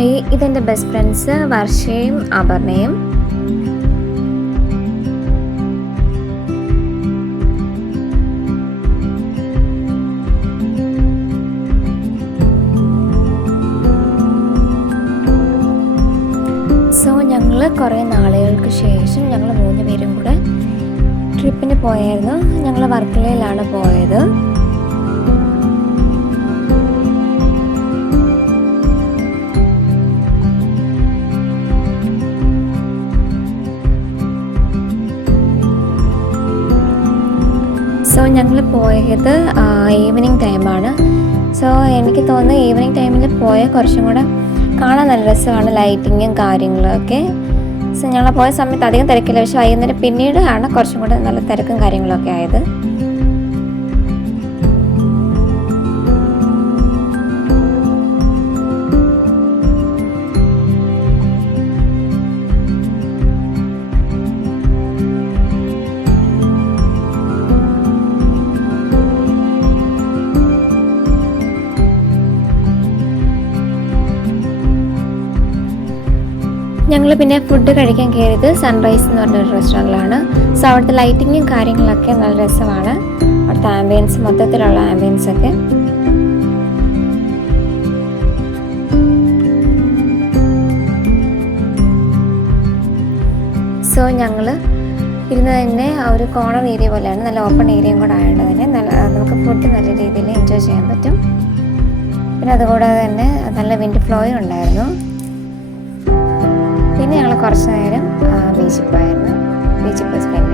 Hi, ഇതെൻ്റെ best friends വർഷയും അപർണയും. So ഞങ്ങൾ കുറേ നാളുകൾക്ക് ശേഷം ഞങ്ങൾ 3 പേരും കൂടെ ട്രിപ്പിന് പോയായിരുന്നു. ഞങ്ങൾ വർക്കലയിലാണ് പോയത്. സോ ഞങ്ങൾ പോയത് ഈവനിങ് ടൈമാണ്. സോ എനിക്ക് തോന്നുന്നു ഈവനിങ് ടൈമിൽ പോയ കുറച്ചും കൂടെ കാണാൻ നല്ല രസമാണ്, ലൈറ്റിങ്ങും കാര്യങ്ങളൊക്കെ. സോ ഞങ്ങൾ പോയ സമയത്ത് അധികം തിരക്കില്ല, പക്ഷെ വൈകുന്നേരം പിന്നീട് ആണ് കുറച്ചും കൂടെ നല്ല തിരക്കും കാര്യങ്ങളൊക്കെ ആയത്. ഞങ്ങൾ പിന്നെ ഫുഡ് കഴിക്കാൻ കയറിയത് സൺറൈസ് എന്ന് പറഞ്ഞൊരു റെസ്റ്റോറൻറ്റിലാണ്. സോ അവിടുത്തെ ലൈറ്റിങ്ങും കാര്യങ്ങളൊക്കെ നല്ല രസമാണ്. അവിടുത്തെ ആംബിയൻസ്, മൊത്തത്തിലുള്ള ആംബിയൻസൊക്കെ. സോ ഞങ്ങൾ ഇരുന്ന് തന്നെ ഒരു കോർണർ ഏരിയ പോലെയാണ്, നല്ല ഓപ്പൺ ഏരിയയും കൂടെ ആയതുകൊണ്ട് തന്നെ നമുക്ക് ഫുഡ് നല്ല രീതിയിൽ എൻജോയ് ചെയ്യാൻ പറ്റും. പിന്നെ അതുകൂടാതെ തന്നെ നല്ല വിൻഡ് ഫ്ലോയും ഉണ്ടായിരുന്നു. പിന്നെ ഞങ്ങൾ കുറച്ച് നേരം ബീച്ചിൽ പോയായിരുന്നു, ബീച്ചിൽ പോയി സ്പെൻഡ്